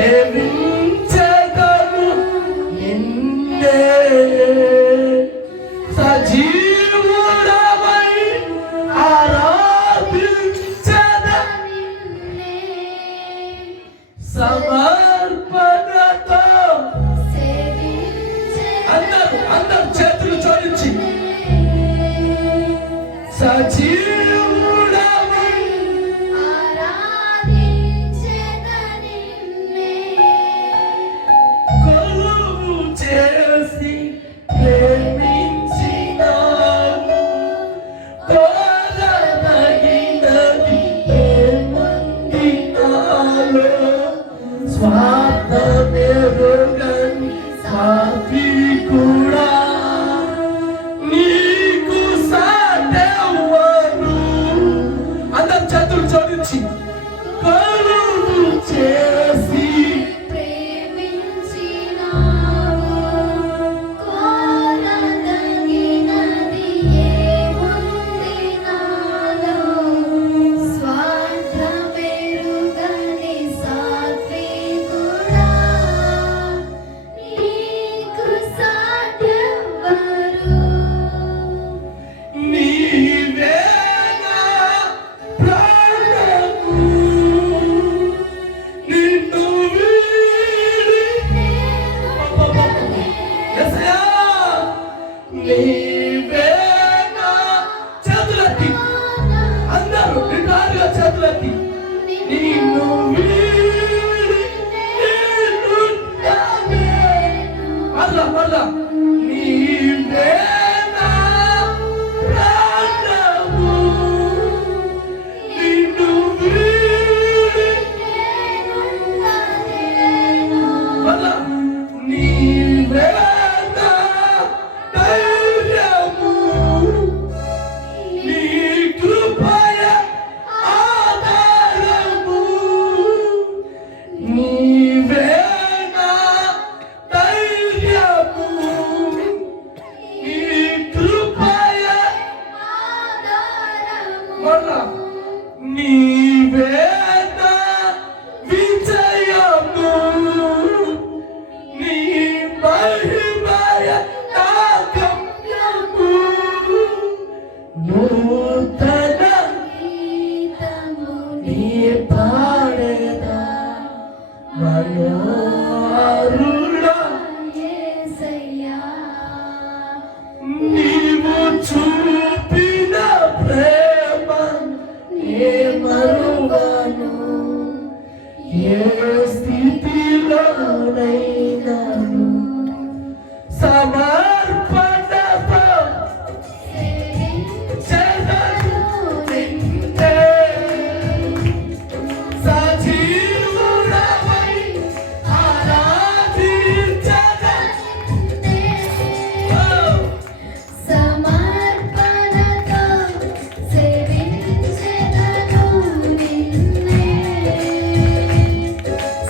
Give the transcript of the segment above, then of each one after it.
సేవించదను నిన్నే సజీవుడవై ఆరాధించదను సమర్పణతో అందరూ చేతులు జోడించి సజీవుడవై ఆరాధించెదను కొలువు చేసి ప్రేమించినావు కోరదగినది ఏముంది నాలో స్వార్థమెరుగని సాత్వికుడా నీకు సాటెవ్వరు అందరు చేతులు జోడించి కొలువు చేసి ప్రేమించినావు కోరదగినది ఏముంది నాలో స్వార్థమెరుగని సాత్వికుడా నీకు సాటెవ్వరు నీవే నా ప్రాణము నిన్ను వీడి యేసయ్యా నీవే నా చేతులెత్తి అందరూ నిటారుగా చేతులెత్తి నిన్ను వీడి నేనుండనే మళ్ళా నీవే నా ప్రాణము నిన్ను వీడి మళ్ళా నీవే నా ధైర్యము నీ కృపయ ఆధారము నీవే నా ధైర్యము నీ కృపయ మళ్ళా నీవే నా విజయము నీ మహిమయ నా గమ్యము నూతన నీ పాడేదా మనోహరుడా నీవు చూపిన ప్రేమ ఏ మరువను ఏ స్థితిలోనైనాను సమర్పణతో చేదను నిన్నే సజీవుడవై ఆరాధించదను సమర్పణతో సేవించెదను నిన్నే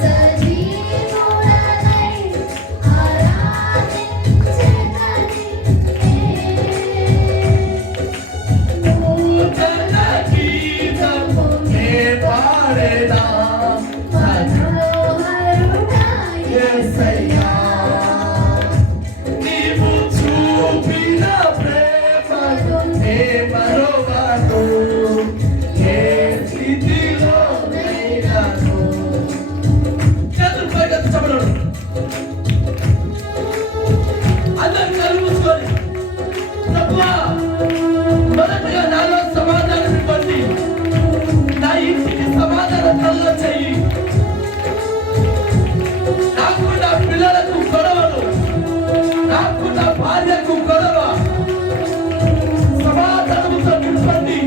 సజీవుడవై ఆరాధించెదను నూతన గీతము నే పాడేదా మనోహరుడా యేసయ్యా నీవు చూపిన ప్రేమను నే మరువను ఏ స్థితిలోనైనాను చేతులు పైకెత్తి చెప్పలేడు అందరూ కళ్ళు మూసుకొని ప్రభువా మొదటగా నాలో సమాధానం ఇవ్వండి నా ఇంటికి సమాధానం కలుగ చెయ్యి నాకు నా పిల్లలకు గొడవలు నాకు నా భార్యకు గొడవ సమాధానంతో నింపండి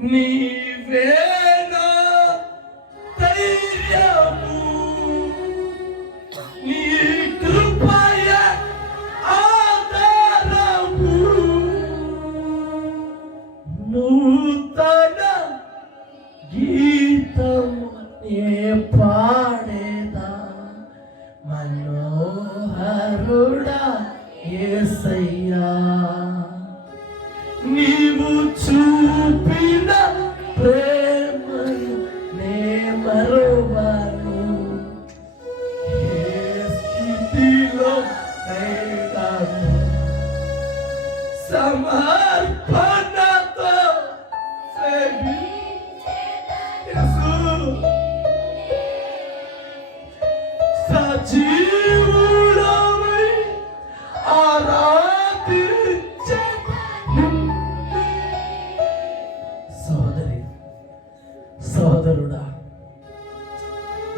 నీవేనా ధైర్యము, నీ కృపయ ఆధారము, నూతన గీతము నే పాడేదా మనోహరుడా యేసయ్యా. నీవు చూపిన ప్రేమను నే మరువను, ఏ స్థితిలో కైగాను సమర్పణతో యేసు సజీవుడవై ఆరాధించెదను. సోదరి సోదరుడా,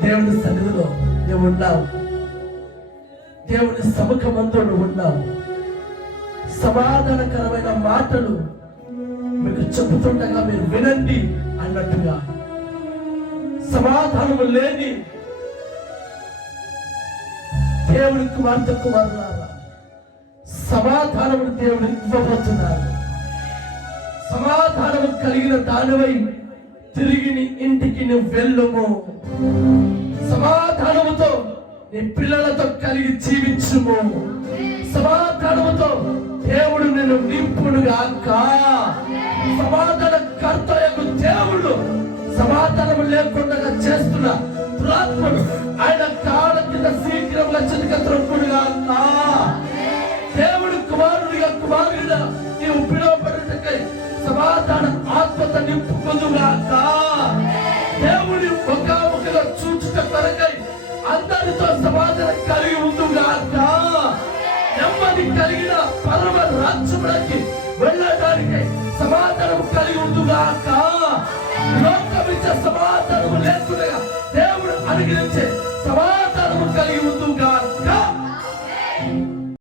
దేవుని సన్నిధిలో నువ్వు ఉన్నావు, దేవుని సముఖమందు నువ్వు ఉన్నావు. సమాధానకరమైన మాటలు మీకు చెబుతుండగా మీరు వినండి అన్నట్టుగా, సమాధానము లేని దేవుని కుమార్తె కుమారులారా, సమాధానము దేవుడు ఇవ్వబోతున్నారు. సమాధానము కలిగిన దానివై తిరిగి నీ ఇంటికి నువ్వు వెళ్ళుము. సమాధానముతో నీ పిల్లలతో కలిగి జీవించుము. సమాధానముతో దేవుడు నిన్ను నింపునుగాక. సమాధాన కర్తయ్యకు దేవుడు సమాధానం లేకుండా చేస్తున్న దురాత్మను ఆయన కాళ్ళ కింద శీఘ్రంగా చిలుక త్రొక్కుడుగాక. దేవుడు కుమారుడిగా కుమారుడిగా నీవు పిలువబడుటకై సమాధాన ఆత్మత నింపుకొనుగాక. దేవుడి ముఖాముఖిగా చూచుట కొరకై అందరితో సమాధానం కలిగి ఉండుగాక. నెమ్మది కలిగిన పరమ రాజ్యములకి వెళ్ళడానికి సమాధానం కలిగి ఉండుగాక. లోకమిచ్చే సమాధానం లేకుండా దేవుడు అనుగ్రహించే